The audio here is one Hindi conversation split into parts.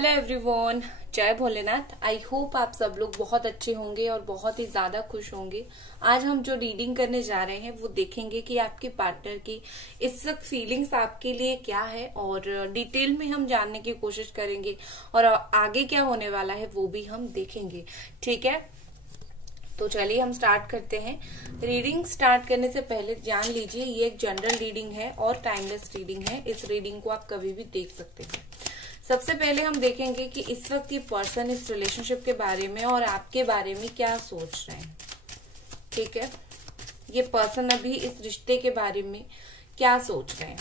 हेलो एवरीवन, जय भोलेनाथ। आई होप आप सब लोग बहुत अच्छे होंगे और बहुत ही ज्यादा खुश होंगे। आज हम जो रीडिंग करने जा रहे हैं वो देखेंगे कि आपके पार्टनर की इस वक्त फीलिंग्स आपके लिए क्या है और डिटेल में हम जानने की कोशिश करेंगे और आगे क्या होने वाला है वो भी हम देखेंगे। ठीक है, तो चलिए हम स्टार्ट करते हैं। रीडिंग स्टार्ट करने से पहले जान लीजिए ये एक जनरल रीडिंग है और टाइमलेस रीडिंग है। इस रीडिंग को आप कभी भी देख सकते हैं। सबसे पहले हम देखेंगे कि इस वक्त ये पर्सन इस रिलेशनशिप के बारे में और आपके बारे में क्या सोच रहे हैं। ठीक है, ये पर्सन अभी इस रिश्ते के बारे में क्या सोच रहे हैं।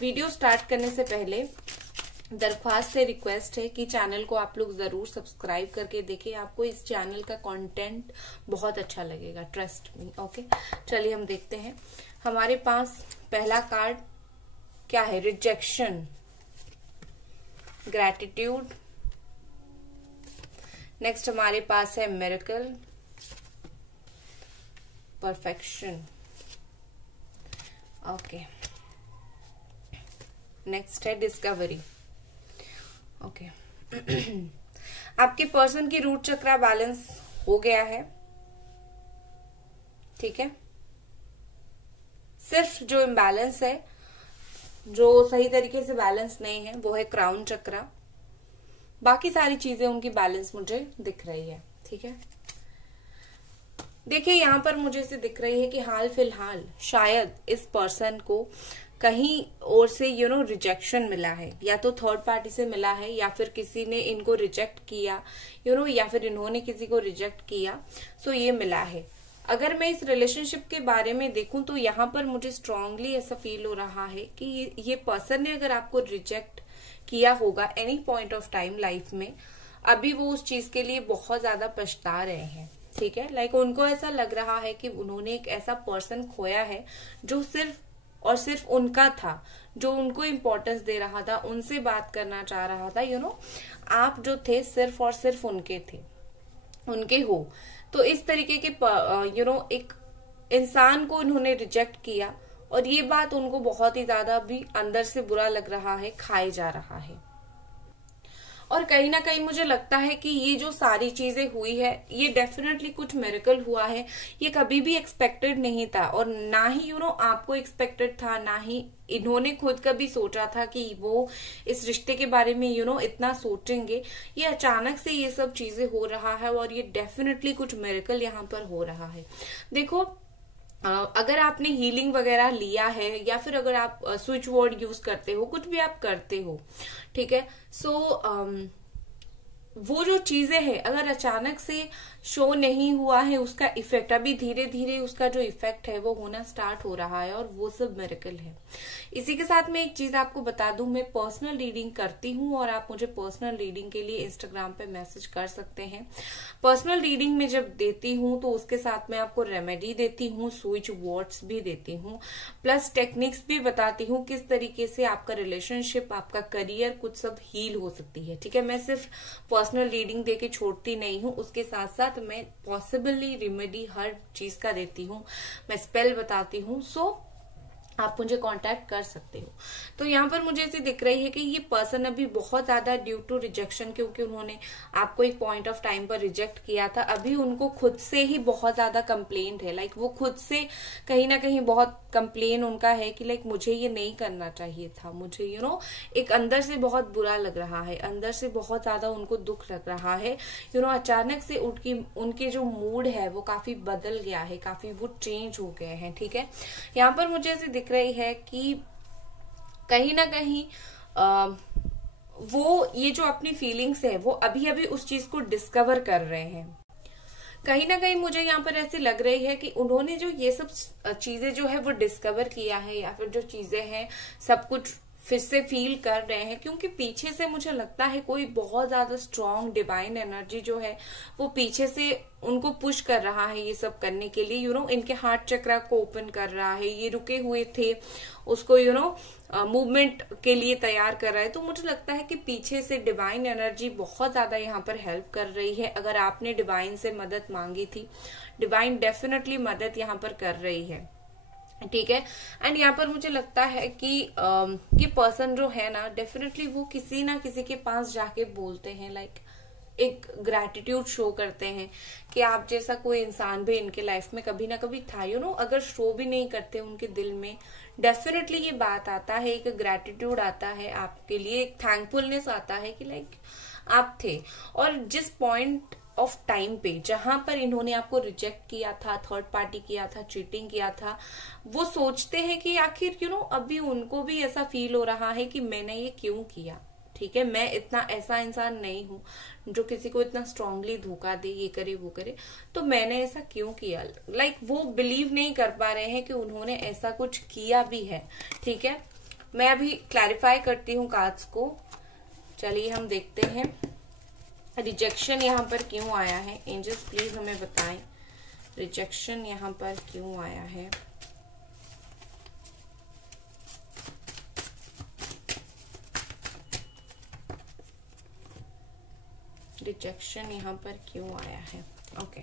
वीडियो स्टार्ट करने से पहले दरख्वास्त है, रिक्वेस्ट है कि चैनल को आप लोग जरूर सब्सक्राइब करके देखें। आपको इस चैनल का कंटेंट बहुत अच्छा लगेगा, ट्रस्ट मी। ओके, चलिए हम देखते हैं। हमारे पास पहला कार्ड क्या है? Rejection, gratitude. नेक्स्ट हमारे पास है मिरेकल, परफेक्शन। ओके, नेक्स्ट है डिस्कवरी। ओके आपके पर्सन की रूट चक्रा बैलेंस हो गया है। ठीक है, सिर्फ जो इम्बैलेंस है, जो सही तरीके से बैलेंस नहीं है, वो है क्राउन चक्रा। बाकी सारी चीजें उनकी बैलेंस मुझे दिख रही है। ठीक है, देखिए यहाँ पर मुझे से दिख रही है कि हाल फिलहाल शायद इस पर्सन को कहीं और से रिजेक्शन मिला है, या तो थर्ड पार्टी से मिला है, या फिर किसी ने इनको रिजेक्ट किया या फिर इन्होंने किसी को रिजेक्ट किया। सो ये मिला है। अगर मैं इस रिलेशनशिप के बारे में देखूं तो यहाँ पर मुझे स्ट्रांगली ऐसा फील हो रहा है कि ये पर्सन ने अगर आपको रिजेक्ट किया होगा any point of time life में, अभी वो उस चीज के लिए बहुत ज्यादा पछता रहे हैं। ठीक है, लाइक उनको ऐसा लग रहा है कि उन्होंने एक ऐसा पर्सन खोया है जो सिर्फ और सिर्फ उनका था, जो उनको इम्पोर्टेंस दे रहा था, उनसे बात करना चाह रहा था। आप जो थे सिर्फ और सिर्फ उनके थे, उनके हो। तो इस तरीके के एक इंसान को इन्होंने रिजेक्ट किया और ये बात उनको बहुत ही ज्यादा भी अंदर से बुरा लग रहा है, खाए जा रहा है। और कहीं ना कहीं मुझे लगता है कि ये जो सारी चीजें हुई है ये डेफिनेटली कुछ मिरेकल हुआ है। ये कभी भी एक्सपेक्टेड नहीं था और ना ही आपको एक्सपेक्टेड था, ना ही इन्होंने खुद कभी सोचा था कि वो इस रिश्ते के बारे में इतना सोचेंगे। ये अचानक से ये सब चीजें हो रहा है और ये डेफिनेटली कुछ मिरेकल यहाँ पर हो रहा है। देखो, अगर आपने हीलिंग वगैरह लिया है या फिर अगर आप स्विच वर्ड यूज करते हो, कुछ भी आप करते हो, ठीक है, सो वो जो चीजें हैं अगर अचानक से शो नहीं हुआ है उसका इफेक्ट, अभी धीरे धीरे उसका जो इफेक्ट है वो होना स्टार्ट हो रहा है और वो सब मिरेकल है। इसी के साथ मैं एक चीज आपको बता दूं, मैं पर्सनल रीडिंग करती हूँ और आप मुझे पर्सनल रीडिंग के लिए इंस्टाग्राम पे मैसेज कर सकते हैं। पर्सनल रीडिंग में जब देती हूँ तो उसके साथ में आपको रेमेडी देती हूँ, स्विच वर्ड्स भी देती हूँ, प्लस टेक्निक्स भी बताती हूँ किस तरीके से आपका रिलेशनशिप, आपका करियर, कुछ सब हील हो सकती है। ठीक है, मैं सिर्फ पर्सनल रीडिंग दे के छोड़ती नहीं हूँ, उसके साथ साथ मैं पॉसिबली रेमेडी हर चीज का देती हूँ, मैं स्पेल बताती हूँ। सो आप मुझे कांटेक्ट कर सकते हो। तो यहाँ पर मुझे ऐसे दिख रही है कि ये पर्सन अभी बहुत ज्यादा ड्यू टू रिजेक्शन, क्योंकि उन्होंने आपको एक पॉइंट ऑफ टाइम पर रिजेक्ट किया था, अभी उनको खुद से ही बहुत ज्यादा कंप्लेंट है। लाइक वो खुद से कहीं ना कहीं बहुत कंप्लेन उनका है कि लाइक मुझे ये नहीं करना चाहिए था, मुझे एक अंदर से बहुत बुरा लग रहा है, अंदर से बहुत ज्यादा उनको दुख लग रहा है। अचानक से उनके जो मूड है वो काफी बदल गया है, काफी वो चेंज हो गए हैं। ठीक है, यहाँ पर मुझे ऐसे दिख रही है कि कहीं ना कहीं वो ये जो अपनी फीलिंग्स है वो अभी अभी उस चीज को डिस्कवर कर रहे हैं। कहीं ना कहीं मुझे यहाँ पर ऐसी लग रही है कि उन्होंने जो ये सब चीजें जो है वो डिस्कवर किया है, या फिर जो चीजें हैं सब कुछ फिर से फील कर रहे हैं, क्योंकि पीछे से मुझे लगता है कोई बहुत ज्यादा स्ट्रॉन्ग डिवाइन एनर्जी जो है वो पीछे से उनको पुश कर रहा है ये सब करने के लिए। इनके हार्ट चक्रा को ओपन कर रहा है, ये रुके हुए थे उसको मूवमेंट के लिए तैयार कर रहा है। तो मुझे लगता है कि पीछे से डिवाइन एनर्जी बहुत ज्यादा यहाँ पर हेल्प कर रही है। अगर आपने डिवाइन से मदद मांगी थी, डिवाइन डेफिनेटली मदद यहाँ पर कर रही है। ठीक है। एंड यहाँ पर मुझे लगता है कि ये पर्सन जो है ना, डेफिनेटली वो किसी ना किसी के पास जाके बोलते हैं, लाइक एक ग्रैटिट्यूड शो करते हैं कि आप जैसा कोई इंसान भी इनके लाइफ में कभी ना कभी था, यू नो। अगर शो भी नहीं करते उनके दिल में, डेफिनेटली ये बात आता है, एक ग्रैटिट्यूड आता है आपके लिए, एक थैंकफुलनेस आता है कि लाइक आप थे। और जिस पॉइंट ऑफ टाइम पे जहां पर इन्होंने आपको रिजेक्ट किया था, थर्ड पार्टी किया था, चीटिंग किया था, वो सोचते हैं कि आखिर यू नो अभी उनको भी ऐसा फील हो रहा है कि मैंने ये क्यों किया। ठीक है, मैं इतना ऐसा इंसान नहीं हूं जो किसी को इतना स्ट्रांगली धोखा दे, ये करे वो करे, तो मैंने ऐसा क्यों किया। लाइक वो बिलीव नहीं कर पा रहे हैं कि उन्होंने ऐसा कुछ किया भी है। ठीक है, मैं अभी क्लैरिफाई करती हूँ कार्ड्स को। चलिए हम देखते हैं रिजेक्शन यहाँ पर क्यों आया है। एंजल्स प्लीज हमें बताएं रिजेक्शन यहाँ पर क्यों आया है। रिजेक्शन यहाँ पर क्यों आया है। Okay,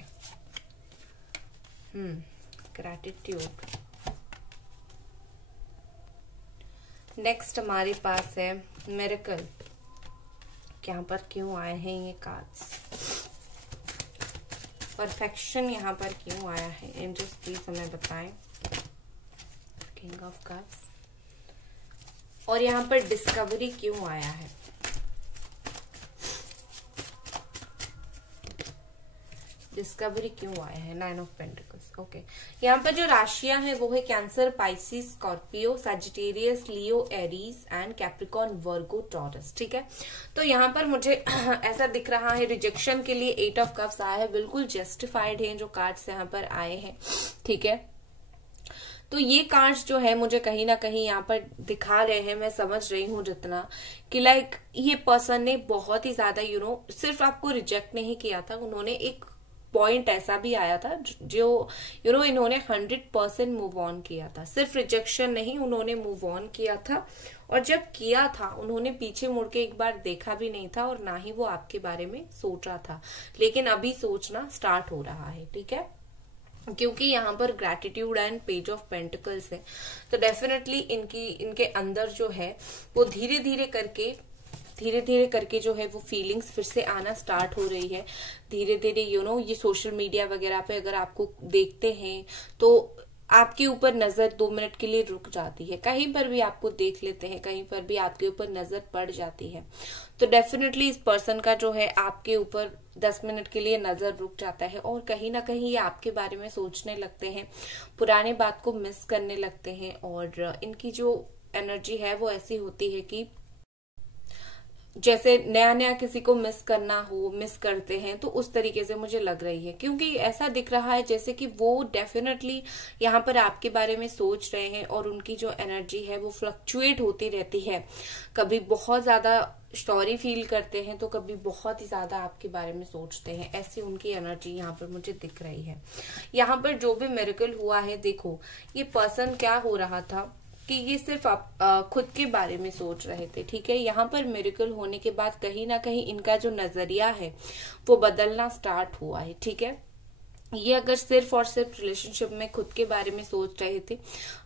gratitude. नेक्स्ट हमारे पास है मिरेकल। यहाँ पर क्यों आए हैं ये कार्ड्स। परफेक्शन यहाँ पर क्यों आया है। एंजल्स प्लीज हमें बताएं। King of cards. और यहाँ पर डिस्कवरी क्यों आया है। डिस्कवरी क्यों आया है। 9 ऑफ पेंटिकल्स। ओके, यहाँ पर जो राशियां हैं वो है cancer, Pisces, Scorpio, Sagittarius, Leo, Aries and Capricorn, Virgo, taurus. ठीक है, तो यहाँ पर मुझे ऐसा दिख रहा है रिजेक्शन के लिए 8 ऑफ कप्स आया है। बिल्कुल जस्टिफाइड है जो कार्ड्स यहाँ पर आए हैं। ठीक है, तो ये कार्ड्स जो है मुझे कहीं ना कहीं यहाँ पर दिखा रहे हैं, मैं समझ रही हूँ जितना, कि लाइक ये पर्सन ने बहुत ही ज्यादा यू नो सिर्फ आपको रिजेक्ट नहीं किया था, उन्होंने एक पॉइंट ऐसा भी आया था जो यू नो इन्होंने 100% मूव ऑन किया था। सिर्फ रिजेक्शन नहीं, उन्होंने मूव ऑन किया था। और जब किया था उन्होंने पीछे मुड़ के एक बार देखा भी नहीं था और ना ही वो आपके बारे में सोचा था, लेकिन अभी सोचना स्टार्ट हो रहा है। ठीक है, क्योंकि यहाँ पर gratitude and page of pentacles है, तो डेफिनेटली इनके अंदर जो है वो धीरे धीरे करके जो है वो फीलिंग्स फिर से आना स्टार्ट हो रही है। धीरे धीरे यू नो ये सोशल मीडिया वगैरह पे अगर आपको देखते हैं तो आपके ऊपर नजर 2 मिनट के लिए रुक जाती है। कहीं पर भी आपको देख लेते हैं, कहीं पर भी आपके ऊपर नजर पड़ जाती है, तो डेफिनेटली इस पर्सन का जो है आपके ऊपर 10 मिनट के लिए नजर रुक जाता है और कहीं ना कहीं ये आपके बारे में सोचने लगते हैं, पुरानी बात को मिस करने लगते हैं। और इनकी जो एनर्जी है वो ऐसी होती है कि जैसे नया नया किसी को मिस करना हो, मिस करते हैं, तो उस तरीके से मुझे लग रही है। क्योंकि ऐसा दिख रहा है जैसे कि वो डेफिनेटली यहाँ पर आपके बारे में सोच रहे हैं और उनकी जो एनर्जी है वो फ्लक्चुएट होती रहती है। कभी बहुत ज्यादा सॉरी फील करते हैं तो कभी बहुत ही ज्यादा आपके बारे में सोचते हैं। ऐसी उनकी एनर्जी यहाँ पर मुझे दिख रही है। यहाँ पर जो भी मिरेकल हुआ है, देखो ये पर्सन क्या हो रहा था कि ये सिर्फ आप खुद के बारे में सोच रहे थे। ठीक है, यहाँ पर मिरेकल होने के बाद कहीं ना कहीं इनका जो नजरिया है वो बदलना स्टार्ट हुआ है। ठीक है, ये अगर सिर्फ और सिर्फ रिलेशनशिप में खुद के बारे में सोच रहे थे,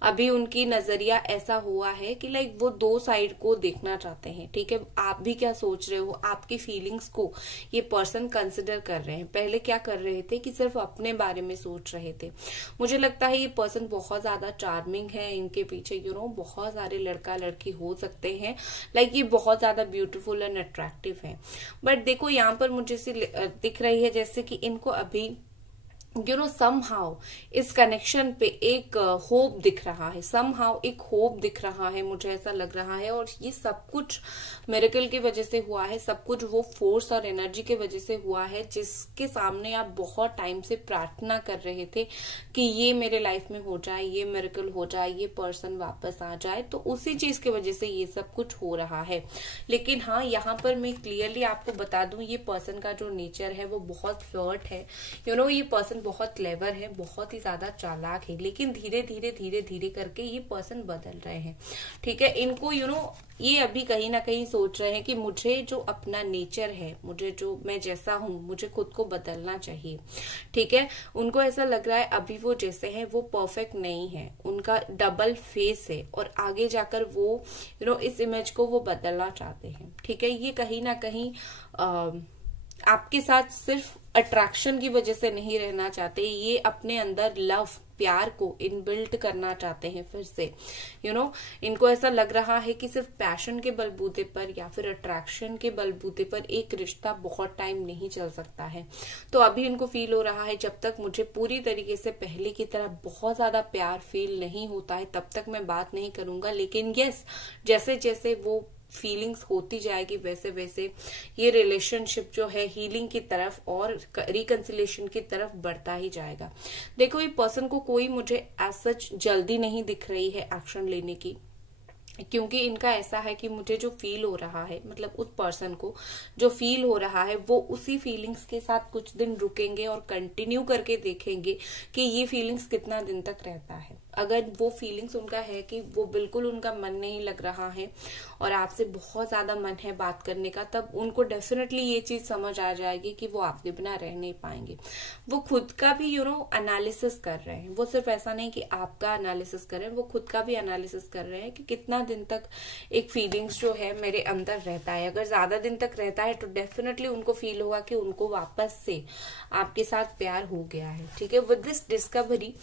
अभी उनकी नजरिया ऐसा हुआ है कि लाइक वो 2 साइड को देखना चाहते हैं। ठीक है, आप भी क्या सोच रहे हो, आपकी फीलिंग्स को ये पर्सन कंसिडर कर रहे हैं। पहले क्या कर रहे थे कि सिर्फ अपने बारे में सोच रहे थे। मुझे लगता है ये पर्सन बहुत ज्यादा चार्मिंग है, इनके पीछे यू नो बहुत सारे लड़का लड़की हो सकते हैं, लाइक ये बहुत ज्यादा ब्यूटीफुल एंड अट्रैक्टिव है। बट देखो यहाँ पर मुझे दिख रही है जैसे कि इनको अभी यू नो समहाउ इस कनेक्शन पे एक होप दिख रहा है, समहाउ एक होप दिख रहा है, मुझे ऐसा लग रहा है। और ये सब कुछ मिरेकल की वजह से हुआ है, सब कुछ वो फोर्स और एनर्जी की वजह से हुआ है जिसके सामने आप बहुत टाइम से प्रार्थना कर रहे थे कि ये मेरे लाइफ में हो जाए, ये मिरेकल हो जाए, ये पर्सन वापस आ जाए। तो उसी चीज की वजह से ये सब कुछ हो रहा है। लेकिन हाँ, यहाँ पर मैं क्लियरली आपको बता दूं, ये पर्सन का जो नेचर है वो बहुत फ्लर्ट है। यू नो ये पर्सन बहुत क्लेवर है, बहुत ही ज्यादा चालाक है, लेकिन धीरे धीरे धीरे धीरे करके ये पर्सन बदल रहे हैं। ठीक है, इनको ये अभी कहीं ना कहीं सोच रहे हैं कि मुझे जो अपना नेचर है, मुझे जो मैं जैसा हूं, मुझे खुद को बदलना चाहिए। ठीक है, उनको ऐसा लग रहा है अभी वो जैसे हैं वो परफेक्ट नहीं है, उनका डबल फेस है और आगे जाकर वो इस इमेज को वो बदलना चाहते हैं। ठीक है, ये कहीं ना कहीं आपके साथ सिर्फ अट्रैक्शन की वजह से नहीं रहना चाहते, ये अपने अंदर लव, प्यार को इनबिल्ट करना चाहते हैं फिर से। इनको ऐसा लग रहा है कि सिर्फ पैशन के बलबूते पर या फिर अट्रैक्शन के बलबूते पर एक रिश्ता बहुत टाइम नहीं चल सकता है। तो अभी इनको फील हो रहा है जब तक मुझे पूरी तरीके से पहले की तरह बहुत ज्यादा प्यार फील नहीं होता है तब तक मैं बात नहीं करूंगा, लेकिन यस, जैसे जैसे वो फीलिंग्स होती जाएगी वैसे वैसे ये रिलेशनशिप जो है हीलिंग की तरफ और रिकंसिलेशन की तरफ बढ़ता ही जाएगा। देखो, ये पर्सन को कोई मुझे एज सच जल्दी नहीं दिख रही है एक्शन लेने की, क्योंकि इनका ऐसा है कि मुझे जो फील हो रहा है, मतलब उस पर्सन को जो फील हो रहा है वो उसी फीलिंग्स के साथ कुछ दिन रुकेंगे और कंटिन्यू करके देखेंगे कि ये फीलिंग्स कितना दिन तक रहता है। अगर वो फीलिंग्स उनका है कि वो बिल्कुल उनका मन नहीं लग रहा है और आपसे बहुत ज्यादा मन है बात करने का, तब उनको डेफिनेटली ये चीज समझ आ जाएगी कि वो आपके बिना रह नहीं पाएंगे। वो खुद का भी एनालिसिस कर रहे हैं, वो सिर्फ ऐसा नहीं कि आपका एनालिसिस कर रहे हैं, वो खुद का भी एनालिसिस कर रहे हैं कि कितना दिन तक एक फीलिंग्स जो है मेरे अंदर रहता है। अगर ज्यादा दिन तक रहता है तो डेफिनेटली उनको फील होगा कि उनको वापस से आपके साथ प्यार हो गया है। ठीक है, विद दिस डिस्कवरी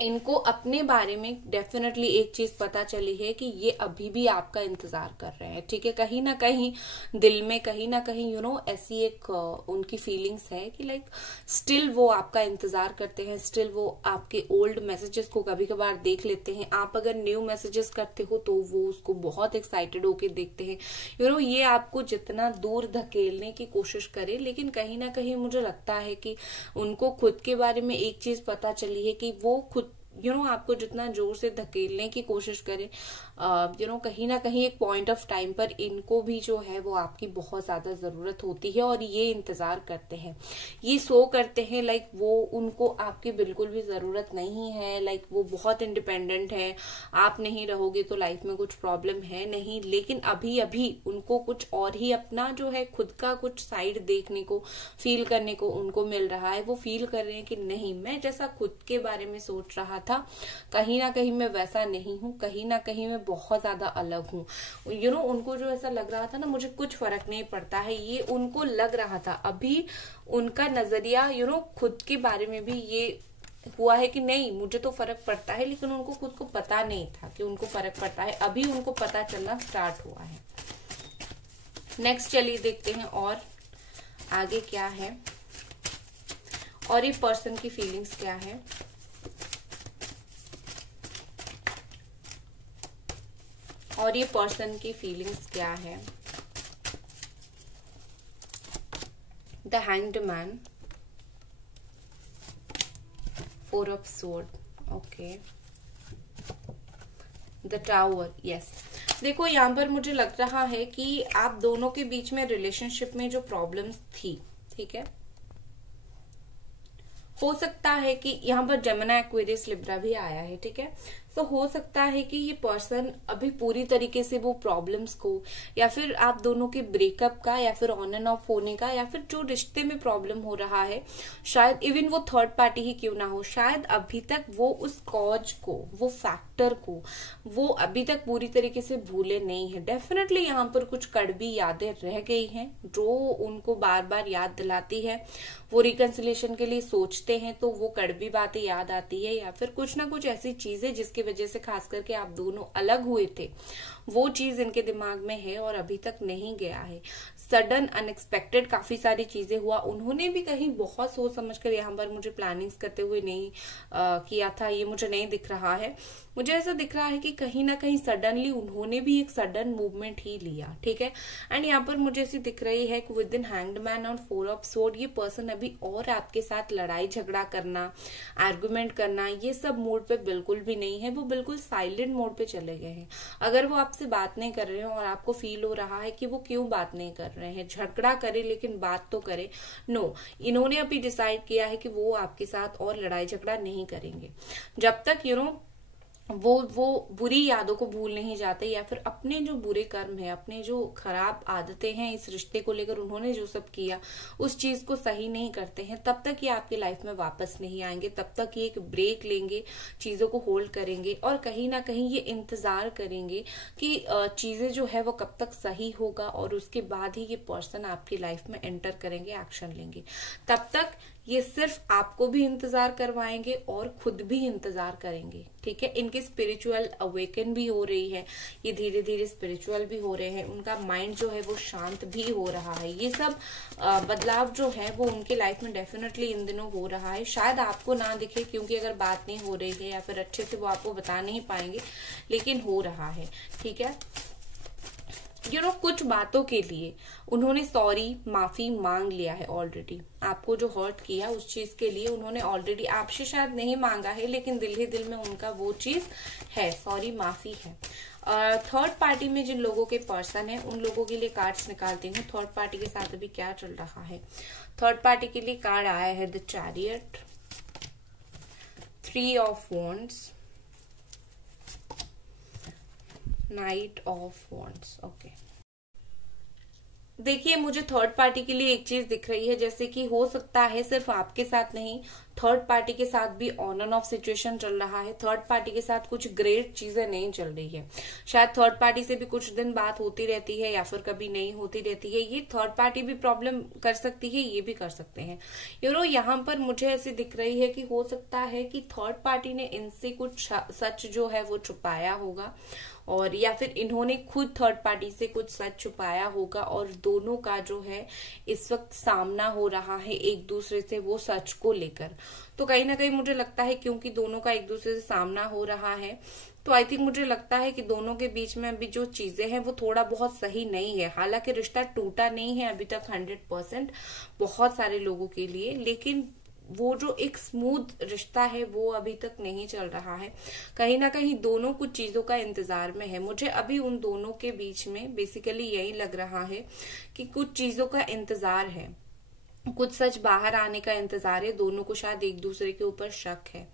इनको अपने बारे में डेफिनेटली एक चीज पता चली है कि ये अभी भी आपका इंतजार कर रहे हैं। ठीक है, कहीं ना कहीं दिल में कहीं ना कहीं ऐसी एक उनकी फीलिंग्स है कि लाइक स्टिल वो आपका इंतजार करते हैं, स्टिल वो आपके ओल्ड मैसेजेस को कभी कभार देख लेते हैं। आप अगर न्यू मैसेजेस करते हो तो वो उसको बहुत एक्साइटेड होके देखते हैं। ये आपको जितना दूर धकेलने की कोशिश करे, लेकिन कहीं ना कहीं मुझे लगता है कि उनको खुद के बारे में एक चीज पता चली है कि वो खुद आपको जितना जोर से धकेलने की कोशिश करे, कहीं ना कहीं एक पॉइंट ऑफ टाइम पर इनको भी जो है वो आपकी बहुत ज्यादा जरूरत होती है और ये इंतजार करते हैं, ये सो करते हैं लाइक वो उनको आपकी बिल्कुल भी जरूरत नहीं है, लाइक वो बहुत इंडिपेंडेंट है, आप नहीं रहोगे तो लाइफ में कुछ प्रॉब्लम है नहीं। लेकिन अभी अभी उनको कुछ और ही अपना जो है खुद का कुछ साइड देखने को, फील करने को उनको मिल रहा है। वो फील कर रहे हैं कि नहीं, मैं जैसा खुद के बारे में सोच रहा था कहीं ना कहीं मैं वैसा नहीं हूँ, कहीं ना कहीं मैं बहुत ज्यादा अलग हूँ। उनको जो ऐसा लग रहा था ना मुझे कुछ फर्क नहीं पड़ता है, ये उनको लग रहा था। अभी उनका नजरिया खुद के बारे में भी ये हुआ है कि नहीं मुझे तो फर्क पड़ता है, लेकिन उनको खुद को पता नहीं था कि उनको फर्क पड़ता है, अभी उनको पता चलना स्टार्ट हुआ है। नेक्स्ट चलिए देखते हैं और आगे क्या है और ये पर्सन की फीलिंग्स क्या है। और ये पर्सन की फीलिंग्स क्या है। The hanged man, four of sword, okay, the tower, yes. देखो, यहाँ पर मुझे लग रहा है कि आप दोनों के बीच में रिलेशनशिप में जो प्रॉब्लम्स थी, ठीक है, हो सकता है कि यहाँ पर जेमिनी, एक्वेरियस, लिब्रा भी आया है। ठीक है, तो हो सकता है कि ये पर्सन अभी पूरी तरीके से वो प्रॉब्लम्स को, या फिर आप दोनों के ब्रेकअप का, या फिर ऑन एंड ऑफ होने का, या फिर जो रिश्ते में प्रॉब्लम हो रहा है, शायद इवन वो थर्ड पार्टी ही क्यों ना हो, शायद अभी तक वो उस कॉज को, वो फैक्टर को वो अभी तक पूरी तरीके से भूले नहीं है। डेफिनेटली यहाँ पर कुछ कड़वी यादें रह गई हैं जो उनको बार बार याद दिलाती है। वो रिकंसिलेशन के लिए सोचते हैं तो वो कड़वी बातें याद आती है, या फिर कुछ ना कुछ ऐसी चीजें जिसकी वजह से खास करके आप दोनों अलग हुए थे, वो चीज इनके दिमाग में है और अभी तक नहीं गया है। सडन अनएक्सपेक्टेड काफी सारी चीजें हुआ, उन्होंने भी कहीं बहुत सोच समझकर यहाँ पर मुझे प्लानिंग्स करते हुए नहीं किया था, ये मुझे नहीं दिख रहा है। मुझे ऐसा दिख रहा है कि कहीं ना कहीं सडनली उन्होंने भी एक सडन मूवमेंट ही लिया। ठीक है, एंड यहाँ पर मुझे ऐसी दिख रही है कि विद इन हैंग्ड मैन और फोर ऑफ स्वॉर्ड ये पर्सन अभी और आपके साथ लड़ाई झगड़ा करना, आर्गुमेंट करना, ये सब मोड पे बिल्कुल भी नहीं है। वो बिल्कुल साइलेंट मोड पे चले गए हैं। अगर वो आप आपसे बात नहीं कर रहे हैं और आपको फील हो रहा है कि वो क्यों बात नहीं कर रहे हैं, झगड़ा करे लेकिन बात तो करे, नो, इन्होंने अभी डिसाइड किया है कि वो आपके साथ और लड़ाई झगड़ा नहीं करेंगे जब तक वो बुरी यादों को भूल नहीं जाते, या फिर अपने जो बुरे कर्म है, अपने जो खराब आदतें हैं इस रिश्ते को लेकर उन्होंने जो सब किया उस चीज को सही नहीं करते हैं, तब तक ये आपकी लाइफ में वापस नहीं आएंगे। तब तक ये एक ब्रेक लेंगे, चीजों को होल्ड करेंगे और कहीं ना कहीं ये इंतजार करेंगे कि चीजें जो है वो कब तक सही होगा और उसके बाद ही ये पर्सन आपकी लाइफ में एंटर करेंगे, एक्शन लेंगे। तब तक ये सिर्फ आपको भी इंतजार करवाएंगे और खुद भी इंतजार करेंगे, ठीक है। इनकी स्पिरिचुअल अवेकन भी हो रही है, ये धीरे धीरे स्पिरिचुअल भी हो रहे हैं, उनका माइंड जो है वो शांत भी हो रहा है। ये सब बदलाव जो है वो उनके लाइफ में डेफिनेटली इन दिनों हो रहा है। शायद आपको ना दिखे क्योंकि अगर बात नहीं हो रही है या फिर अच्छे से वो आपको बता नहीं पाएंगे, लेकिन हो रहा है, ठीक है। कुछ बातों के लिए उन्होंने सॉरी, माफी मांग लिया है ऑलरेडी। आपको जो हर्ट किया उस चीज के लिए उन्होंने ऑलरेडी आपसे शायद नहीं मांगा है, लेकिन दिल ही दिल में उनका वो चीज है, सॉरी, माफी है। थर्ड पार्टी में जिन लोगों के पर्सन है उन लोगों के लिए कार्ड्स निकालती हूँ। थर्ड पार्टी के साथ अभी क्या चल रहा है। थर्ड पार्टी के लिए कार्ड आया है the chariot, 3 of wands, night of wands. Okay, देखिए मुझे थर्ड पार्टी के लिए एक चीज दिख रही है, जैसे कि हो सकता है सिर्फ आपके साथ नहीं, थर्ड पार्टी के साथ भी ऑन एंड ऑफ सिचुएशन चल रहा है। थर्ड पार्टी के साथ कुछ ग्रेट चीजें नहीं चल रही है। शायद थर्ड पार्टी से भी कुछ दिन बात होती रहती है या फिर कभी नहीं होती रहती है। ये थर्ड पार्टी भी प्रॉब्लम कर सकती है, ये भी कर सकते हैं। यहाँ पर मुझे ऐसी दिख रही है कि हो सकता है कि थर्ड पार्टी ने इनसे कुछ सच जो है वो छुपाया होगा, और या फिर इन्होंने खुद थर्ड पार्टी से कुछ सच छुपाया होगा और दोनों का जो है इस वक्त सामना हो रहा है एक दूसरे से वो सच को लेकर। तो कहीं ना कहीं मुझे लगता है क्योंकि दोनों का एक दूसरे से सामना हो रहा है, तो आई थिंक मुझे लगता है कि दोनों के बीच में अभी जो चीजें हैं वो थोड़ा बहुत सही नहीं है। हालांकि रिश्ता टूटा नहीं है अभी तक 100% बहुत सारे लोगों के लिए, लेकिन वो जो एक स्मूथ रिश्ता है वो अभी तक नहीं चल रहा है। कहीं ना कहीं दोनों कुछ चीजों का इंतजार में है। मुझे अभी उन दोनों के बीच में बेसिकली यही लग रहा है कि कुछ चीजों का इंतजार है, कुछ सच बाहर आने का इंतजार है। दोनों को शायद एक दूसरे के ऊपर शक है।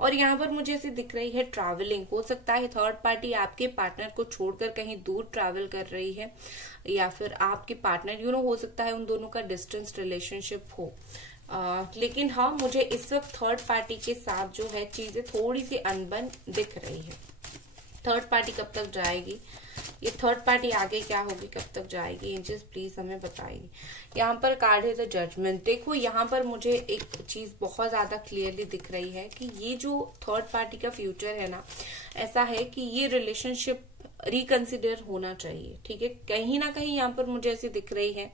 और यहाँ पर मुझे ऐसे दिख रही है ट्रैवलिंग। हो सकता है थर्ड पार्टी आपके पार्टनर को छोड़कर कहीं दूर ट्रैवल कर रही है, या फिर आपके पार्टनर हो सकता है उन दोनों का डिस्टेंस रिलेशनशिप हो। लेकिन हाँ, मुझे इस वक्त थर्ड पार्टी के साथ जो है चीजें थोड़ी सी अनबन दिख रही है। थर्ड पार्टी कब तक जाएगी, ये थर्ड पार्टी आगे क्या होगी, कब तक जाएगी, एंजल्स प्लीज हमें बताइए। यहाँ पर कार्ड है द जजमेंट। देखो यहाँ पर मुझे एक चीज बहुत ज्यादा क्लियरली दिख रही है कि ये जो थर्ड पार्टी का फ्यूचर है ना, ऐसा है कि ये रिलेशनशिप रिकंसिडर होना चाहिए, ठीक है। कहीं ना कहीं यहाँ पर मुझे ऐसी दिख रही है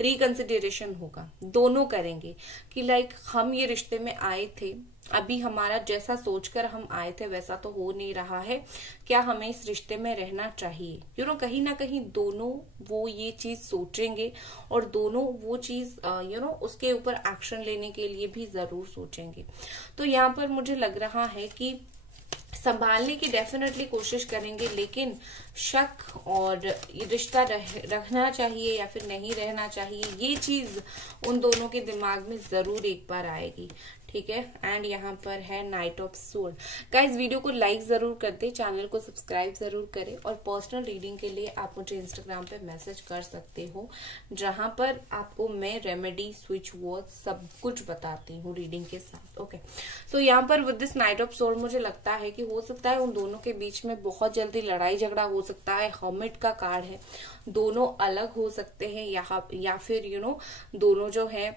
रिकंसिडरेशन होगा, दोनों करेंगे कि लाइक हम ये रिश्ते में आए थे, अभी हमारा जैसा सोचकर हम आए थे वैसा तो हो नहीं रहा है, क्या हमें इस रिश्ते में रहना चाहिए। कहीं ना कहीं दोनों वो ये चीज सोचेंगे और दोनों वो चीज उसके ऊपर एक्शन लेने के लिए भी जरूर सोचेंगे। तो यहाँ पर मुझे लग रहा है कि संभालने की डेफिनेटली कोशिश करेंगे, लेकिन शक और ये रिश्ता रखना चाहिए या फिर नहीं रहना चाहिए, ये चीज उन दोनों के दिमाग में जरूर एक बार आएगी, ठीक है। एंड यहाँ पर है night of sword. Guys video को लाइक जरूर कर दे, चैनल को सब्सक्राइब जरूर करें, और पर्सनल रीडिंग के लिए आप मुझे इंस्टाग्राम पे मैसेज कर सकते हो, जहां पर आपको मैं रेमेडी, स्विच वर्ड सब कुछ बताती हूँ रीडिंग के साथ। ओके, सो यहाँ पर with this night of sword मुझे लगता है कि हो सकता है उन दोनों के बीच में बहुत जल्दी लड़ाई झगड़ा हो सकता है। हर्मिट का कार्ड है, दोनों अलग हो सकते हैं या फिर दोनों जो है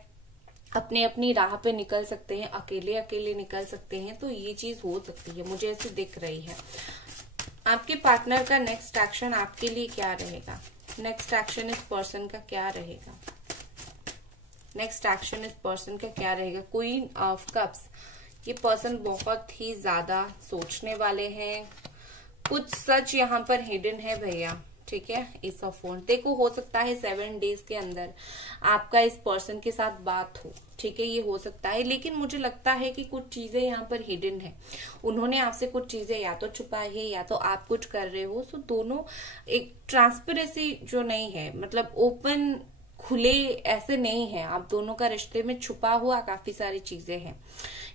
अपने अपनी राह पे निकल सकते हैं, अकेले अकेले निकल सकते हैं। तो ये चीज हो सकती है, मुझे ऐसी दिख रही है। आपके पार्टनर का नेक्स्ट एक्शन आपके लिए क्या रहेगा, नेक्स्ट एक्शन इस पर्सन का क्या रहेगा, नेक्स्ट एक्शन इस पर्सन का क्या रहेगा। क्वीन ऑफ कप्स, ये पर्सन बहुत ही ज्यादा सोचने वाले हैं, कुछ सच यहाँ पर हिडन है भैया, ठीक है, एस ऑफ वॉन्ड। देखो हो सकता है 7 डेज के अंदर आपका इस पर्सन के साथ बात हो, ठीक है, ये हो सकता है, लेकिन मुझे लगता है कि कुछ चीजें यहाँ पर हिडन है। उन्होंने आपसे कुछ चीजें या तो छुपाई है या तो आप कुछ कर रहे हो। सो दोनों एक ट्रांसपेरेंसी जो नहीं है, मतलब ओपन खुले ऐसे नहीं है, आप दोनों का रिश्ते में छुपा हुआ काफी सारी चीजें हैं।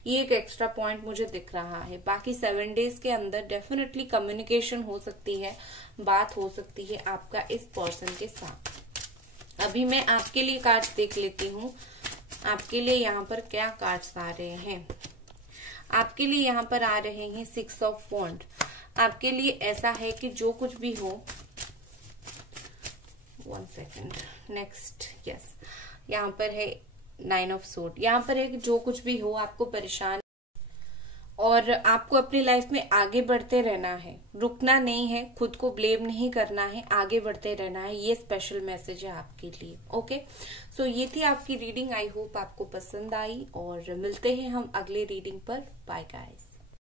ये एक एक्स्ट्रा पॉइंट मुझे दिख रहा है। बाकी 7 डेज के अंदर डेफिनेटली कम्युनिकेशन हो सकती है, बात हो सकती है आपका इस पर्सन के साथ। अभी मैं आपके लिए कार्ड्स देख लेती हूँ, आपके लिए यहाँ पर क्या कार्ड्स आ रहे हैं। आपके लिए यहाँ पर आ रहे हैं 6 ऑफ वॉन्ड। आपके लिए ऐसा है कि जो कुछ भी हो, 1 सेकेंड, नेक्स्ट, यस, यहाँ पर है 9 ऑफ सोर्ड। यहाँ पर है कि जो कुछ भी हो आपको परेशान और आपको अपनी लाइफ में आगे बढ़ते रहना है, रुकना नहीं है, खुद को ब्लेम नहीं करना है, आगे बढ़ते रहना है। ये स्पेशल मैसेज है आपके लिए। ओके, सो ये थी आपकी रीडिंग। आई होप आपको पसंद आई और मिलते हैं हम अगले रीडिंग पर। Bye guys.